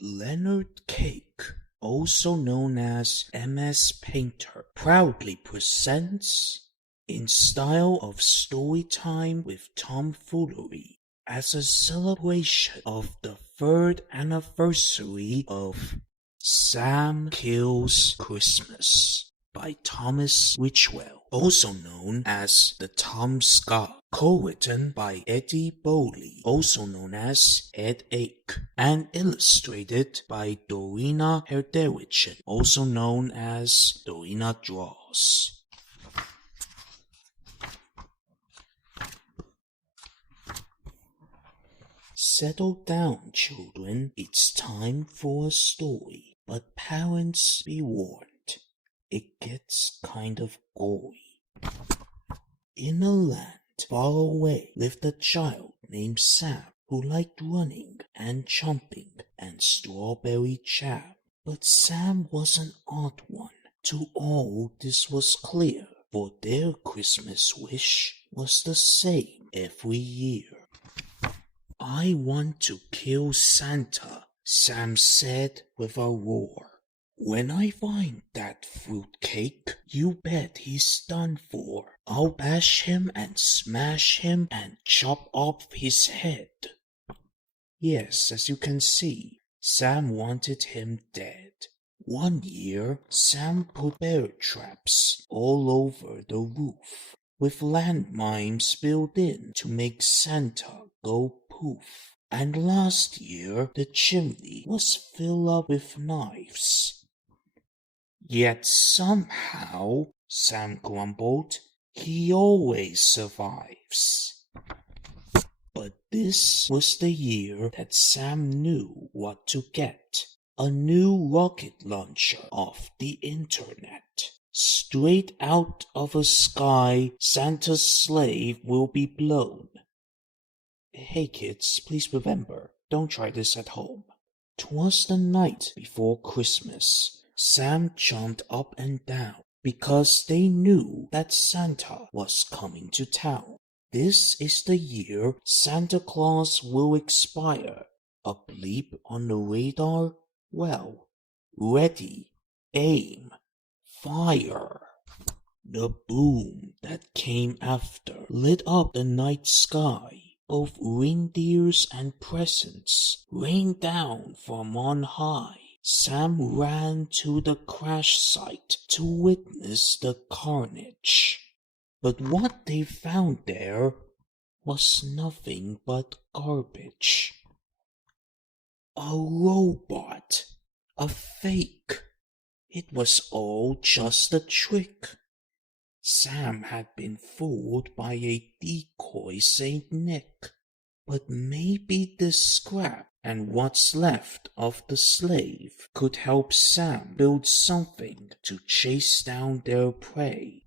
Leonard Cake, also known as MS Painter, proudly presents in style of Storytime with Tomfoolery as a celebration of the 3rd anniversary of Sam Kills Christmas by Thomas Richwell, also known as the Tom Scott, co-written by Eddie Bowley, also known as Ed Ake, and illustrated by Dorina Herderichin, also known as Dorina Draws. Settle down, children, it's time for a story, but parents be warned. It gets kind of gory. In a land far away lived a child named Sam who liked running and jumping and strawberry jam. But Sam was an odd one. To all this was clear, for their Christmas wish was the same every year. I want to kill Santa, Sam said with a roar. When I find that fruitcake, you bet he's done for. I'll bash him and smash him and chop off his head. Yes, as you can see, Sam wanted him dead. One year, Sam put bear traps all over the roof, with landmines built in to make Santa go poof. And last year, the chimney was filled up with knives. Yet somehow, Sam grumbled, he always survives. But this was the year that Sam knew what to get. A new rocket launcher off the internet. Straight out of a sky, Santa's sleigh will be blown. Hey kids, please remember, don't try this at home. 'Twas the night before Christmas. Sam jumped up and down because they knew that Santa was coming to town. This is the year Santa Claus will expire. A bleep on the radar? Well, ready, aim, fire. The boom that came after lit up the night sky. Both reindeers and presents rained down from on high. Sam ran to the crash site to witness the carnage. But what they found there was nothing but garbage. A robot. A fake. It was all just a trick. Sam had been fooled by a decoy Saint Nick. But maybe this scrap and what's left of the slave could help Sam build something to chase down their prey.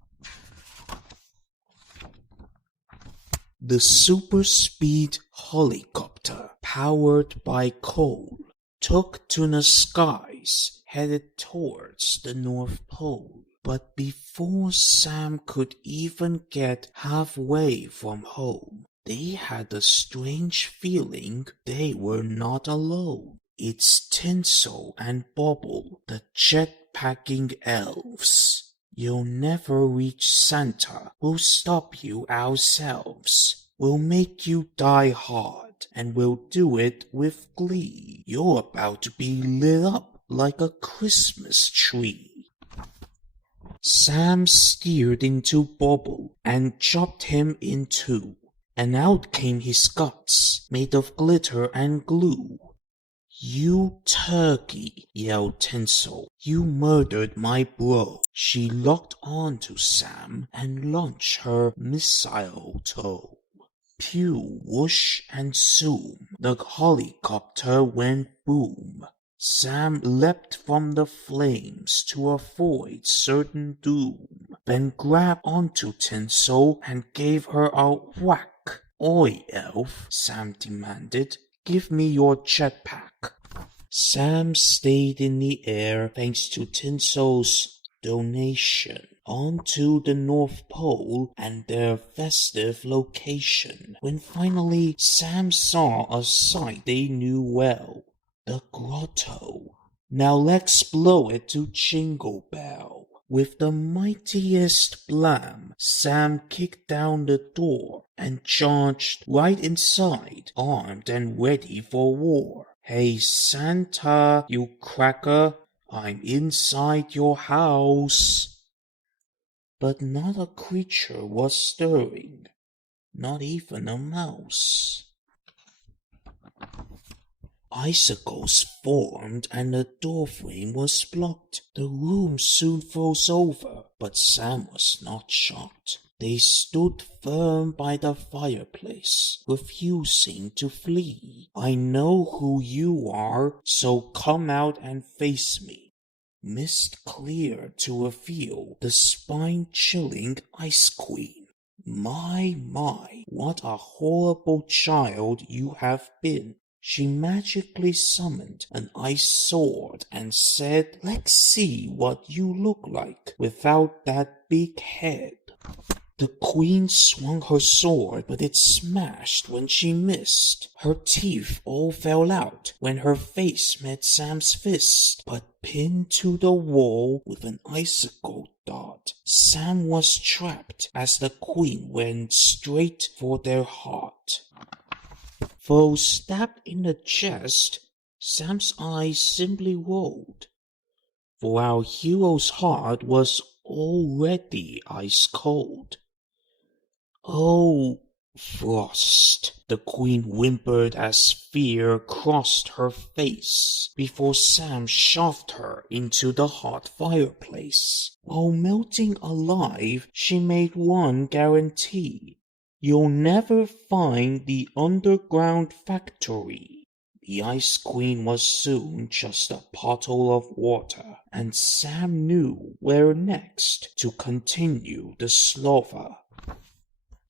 The super-speed helicopter, powered by coal, took to the skies, headed towards the North Pole. But before Sam could even get halfway from home, they had a strange feeling they were not alone. It's Tinsel and Bobble, the jet-packing elves. You'll never reach Santa. We'll stop you ourselves. We'll make you die hard, and we'll do it with glee. You're about to be lit up like a Christmas tree. Sam steered into Bobble and chopped him in two, and out came his guts, made of glitter and glue. You turkey, yelled Tinsel. You murdered my bro. She locked onto Sam and launched her missile toe. Pew, whoosh, and zoom. The helicopter went boom. Sam leapt from the flames to avoid certain doom, then grabbed onto Tinsel and gave her a whack. Oi, elf, Sam demanded. Give me your jetpack. Sam stayed in the air thanks to Tinsel's donation onto the North Pole and their festive location. When finally Sam saw a sight they knew well. The grotto. Now let's blow it to Jingle Bell. With the mightiest blam, Sam kicked down the door and charged right inside, armed and ready for war. Hey Santa, you cracker, I'm inside your house. But not a creature was stirring, not even a mouse. Icicles formed and the doorframe was blocked. The room soon froze over, but Sam was not shocked. They stood firm by the fireplace, refusing to flee. I know who you are, so come out and face me. Mist cleared to reveal the spine-chilling Ice Queen. My, what a horrible child you have been. She magically summoned an ice sword and said, let's see what you look like without that big head. The queen swung her sword, but it smashed when she missed. Her teeth all fell out when her face met Sam's fist, but pinned to the wall with an icicle dart. Sam was trapped as the queen went straight for their heart. Though stabbed in the chest, Sam's eyes simply rolled, for our hero's heart was already ice cold. Oh, Frost, the queen whimpered as fear crossed her face before Sam shoved her into the hot fireplace. While melting alive, she made one guarantee. You'll never find the underground factory. The Ice Queen was soon just a puddle of water, and Sam knew where next to continue the slaughter.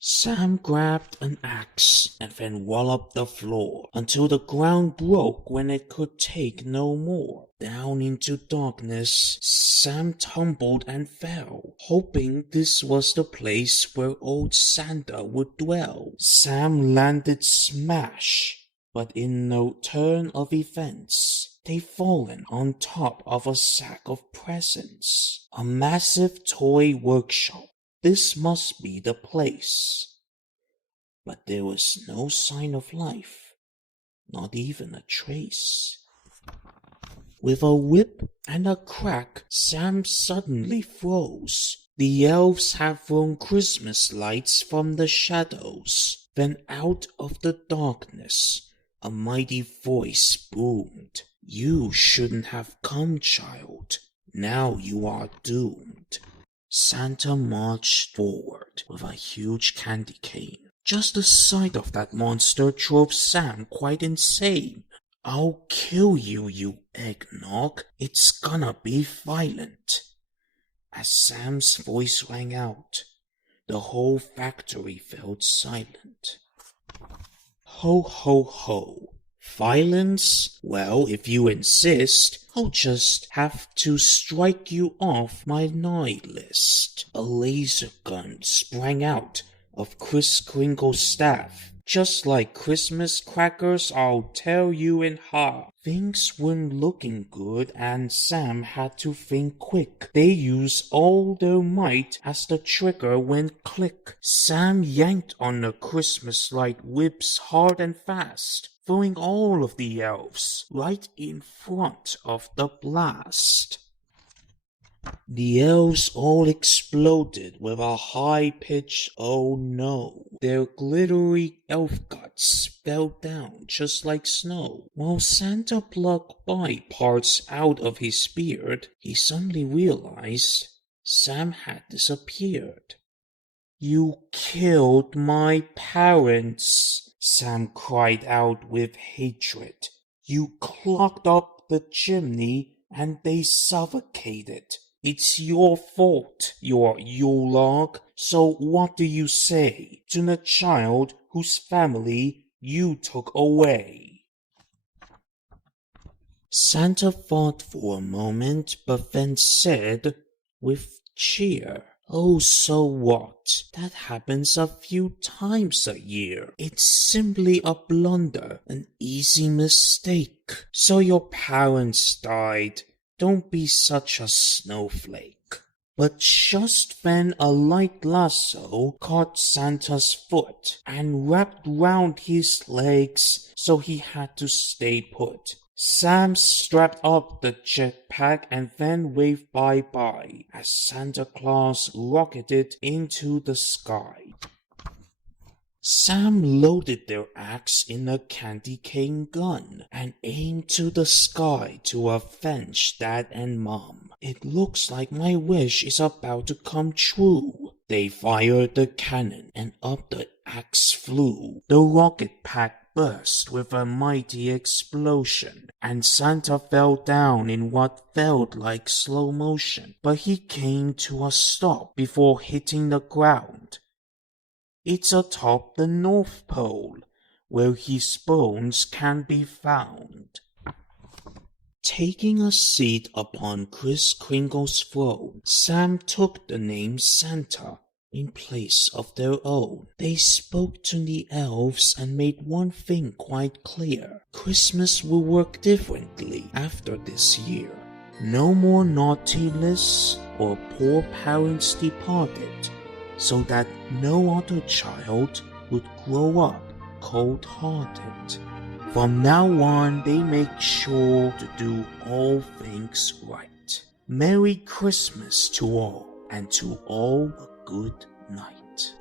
Sam grabbed an axe and then walloped the floor until the ground broke when it could take no more. Down into darkness, Sam tumbled and fell, hoping this was the place where old Santa would dwell. Sam landed smash, but in no turn of events, they'd fallen on top of a sack of presents. A massive toy workshop. This must be the place. But there was no sign of life, not even a trace. With a whip and a crack, Sam suddenly froze. The elves had thrown Christmas lights from the shadows. Then out of the darkness, a mighty voice boomed. You shouldn't have come, child. Now you are doomed. Santa marched forward with a huge candy cane. Just the sight of that monster drove Sam quite insane. I'll kill you, you eggnog. It's gonna be violent. As Sam's voice rang out, the whole factory felt silent. Ho, ho, ho. Violence? Well, if you insist, I'll just have to strike you off my night list. A laser gun sprang out of Kris Kringle's staff. Just like Christmas crackers, I'll tear you in half. Things weren't looking good and Sam had to think quick. They used all their might as the trigger went click. Sam yanked on the Christmas light whips hard and fast, throwing all of the elves right in front of the blast. The elves all exploded with a high-pitched "oh no." Their glittery elf guts fell down just like snow. While Santa plucked bite parts out of his beard, he suddenly realized Sam had disappeared. You killed my parents, Sam cried out with hatred. You clogged up the chimney and they suffocated. It's your fault, your Yule log. So what do you say to the child whose family you took away? Santa thought for a moment, but then said with cheer, Oh, so what? That happens a few times a year. It's simply a blunder, an easy mistake. So your parents died. Don't be such a snowflake. But just then a light lasso caught Santa's foot and wrapped round his legs, so he had to stay put. Sam strapped up the jetpack and then waved bye-bye as Santa Claus rocketed into the sky. Sam loaded their axe in a candy cane gun and aimed to the sky to avenge Dad and Mom. It looks like my wish is about to come true. They fired the cannon and up the axe flew. The rocket pack burst with a mighty explosion, and Santa fell down in what felt like slow motion, but he came to a stop before hitting the ground. It's atop the North Pole, where his bones can be found. Taking a seat upon Kris Kringle's throne, Sam took the name Santa in place of their own. They spoke to the elves and made one thing quite clear. Christmas will work differently after this year. No more naughty lists or poor parents departed, so that no other child would grow up cold-hearted. From now on, they make sure to do all things right. Merry Christmas to all, and to all a good night.